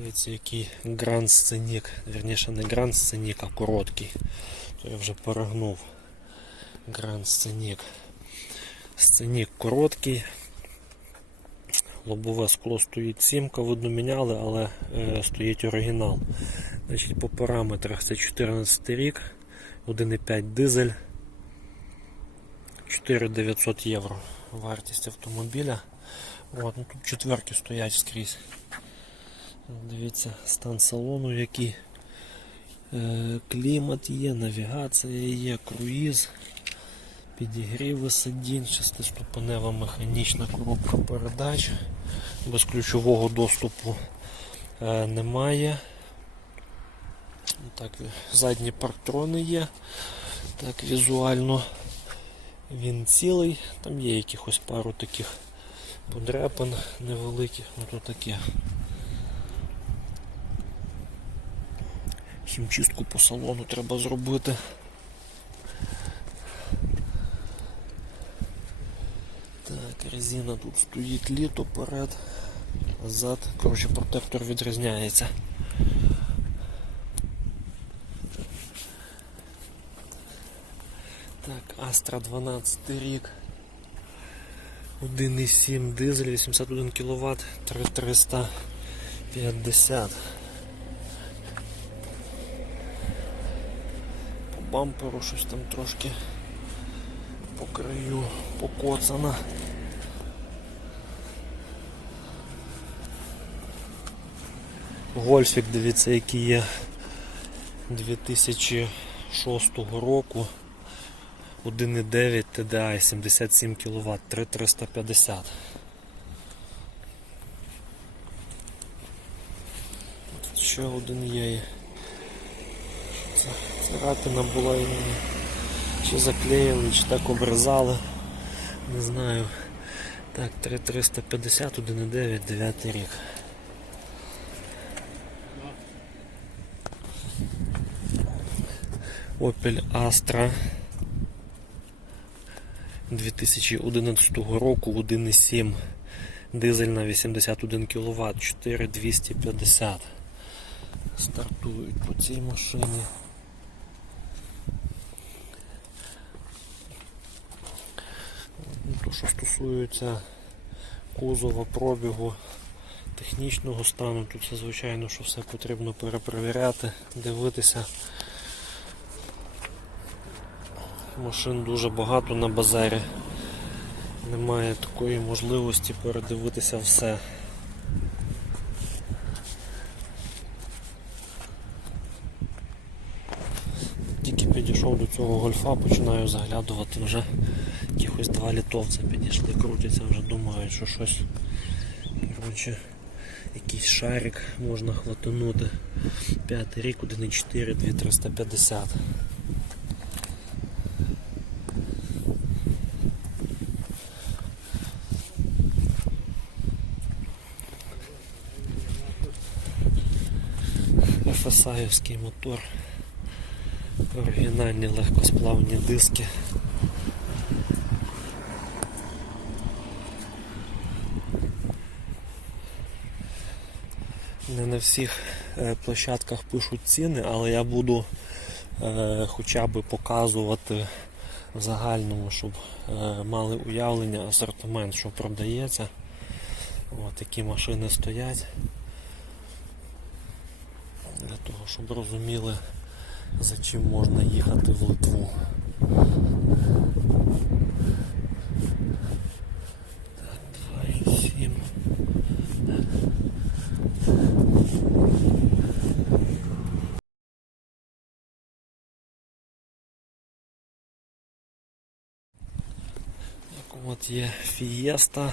Дивіться, який гранд сценік. Вірніше не гранд сценік, а короткий. То я вже перегнув. Гранд сценік. Сценік короткий. Лобове скло стоїть сімка, видно міняли, але е, стоїть оригінал. Значить, по параметрах це 14 рік, 1,5 дизель, 4900 євро вартість автомобіля. От, ну, тут четверки стоять скрізь. Дивіться, стан салону який. Е, клімат є, навігація є, круїз, підігріви сидінь, шестиступенева механічна коробка передач. Без ключового доступу е, немає. Так, задні парктрони є. Так, візуально він цілий. Там є якихось пару таких подряпин невеликих, ну таке. Хімчистку по салону треба зробити. Так, резина тут стоїть літо перед, а зад, коротше, протектор відрізняється. Так, Astra 12 рік. 1,7 дизель, 81 кВт, 3350. Бамперу щось там трошки по краю покоцано. Гольфік, дивіться, який є 2006 року. 1,9 TDI 77 кВт, 3350. Тут ще один є. Це, царапина була і чи заклеїли, чи так обрізали. Не знаю. Так, 3350, 1,9, 9 рік. Opel Astra 2011 року 1,7 дизельна 81 кВт 4250 стартують по цій машині. Ну, То, стосується кузова, пробігу, технічного стану, тут це звичайно, що все потрібно перепровіряти, дивитися. Машин дуже багато на базарі. Немає такої можливості передивитися все. Тільки підійшов до цього гольфа, починаю заглядувати вже якихось два літовця підійшли, крутяться, вже думають, що щось коротше, якийсь шарик можна хватанути. П'ятий рік, 1,4, 2350. Фасаївський мотор, оригінальні легкосплавні диски. Не на всіх е, площадках пишуть ціни, але я буду е, хоча б показувати в загальному, щоб е, мали уявлення, асортимент, що продається. От такі машини стоять для того, щоб розуміли, за чим можна їхати в Литву. Так, 2,7. Так, От є Фієста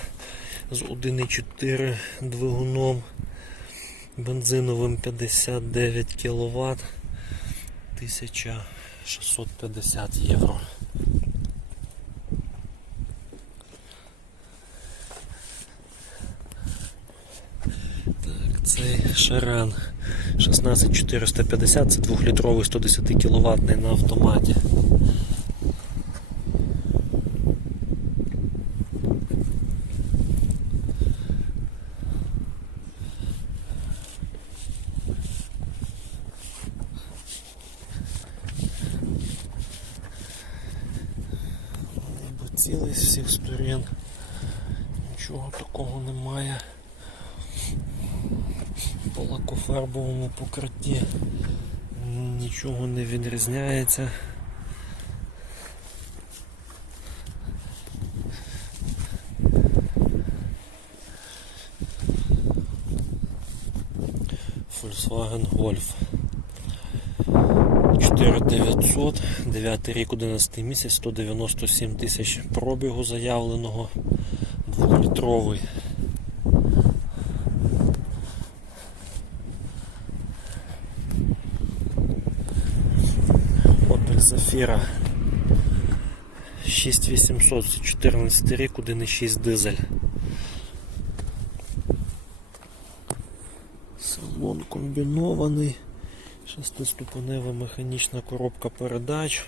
з 1,4 двигуном бензиновим 59 кВт 1650 євро. Так, цей Шаран 16450, це 2-літровий 110 кВт на автоматі. Цілий з всіх сторін. Нічого такого немає. По лакофарбовому покритті нічого не відрізняється. Volkswagen Golf 4900, 9 рік, 11 місяць, 197 тисяч пробігу заявленого, 2-літровий. Opel Zafira 6800, 14 рік, 1,6 дизель. Салон комбінований. Шестиступенева механічна коробка передач.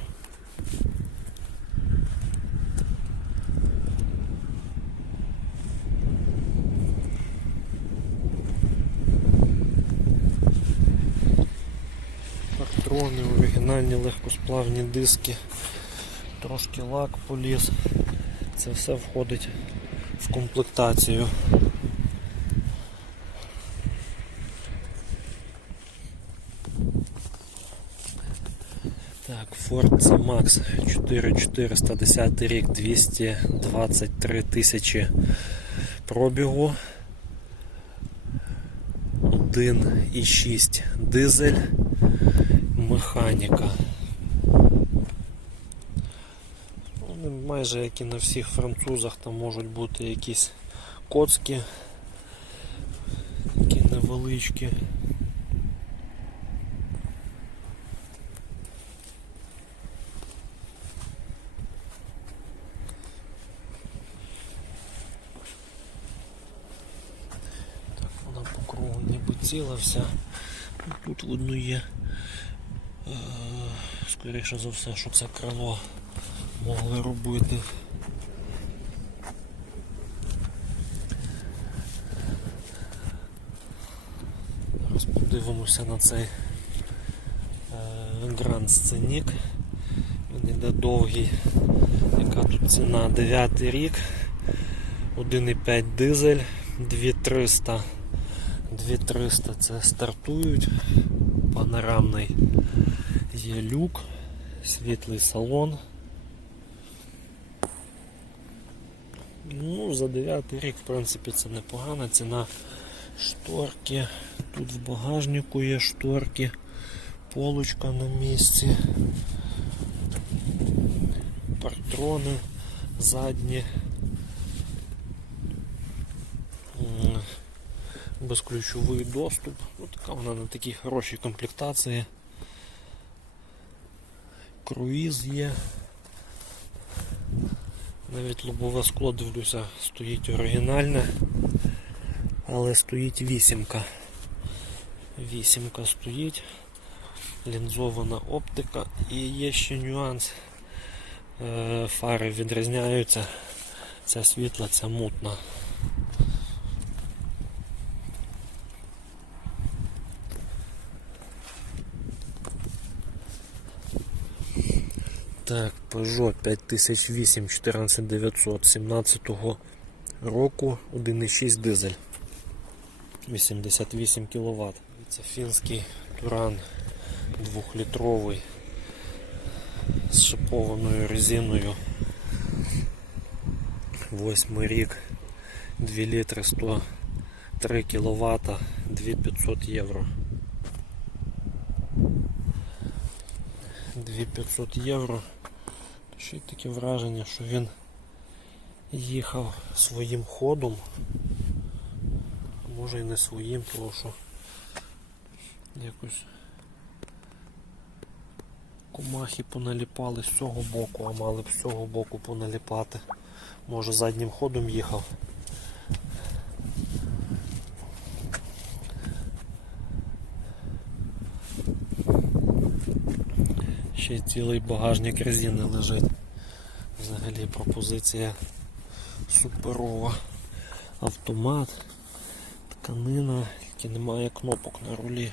Партрони, оригінальні легкосплавні диски, трошки лак поліз. Це все входить в комплектацію. Ford C-Max 4410 рік, 223 тисячі пробігу. 1,6 дизель, механіка. Вони майже як і на всіх французах, там можуть бути якісь коцки, такі невеличкі. Так, вона по кругу ніби ціла вся. Тут видно є, е, скоріше за все, що це крило могли робити. Зараз подивимося на цей е, Grand Scenic. Він йде довгий. Яка тут ціна? 9 рік. 1,5 дизель, 2300. 2300 це стартують. Панорамний є люк, світлий салон. Ну, за 9 рік, в принципі, це непогана ціна. Шторки. Тут в багажнику є шторки, полочка на місці, партрони задні. Безключовий доступ. Ну, така вона на такій хорошій комплектації. Круїз є. Навіть лобове скло дивлюся, стоїть оригінальне, але стоїть вісімка. Вісімка стоїть, лінзована оптика і є ще нюанс. Е, Фари відрізняються. Ця світла, ця мутна. Так, Peugeot 5008 14900 17 року 1,6 дизель 88 кВт. Це фінський туран 2-літровий з шипованою резиною. 8 рік 2 літри 103 кВт 2500 євро. 2500 євро. Ще й таке враження, що він їхав своїм ходом. А може і не своїм, тому що якось комахи поналіпали з цього боку, а мали б з цього боку поналіпати. Може заднім ходом їхав. Ще й цілий багажник резини лежить. Взагалі пропозиція суперова. Автомат, тканина, тільки немає кнопок на рулі.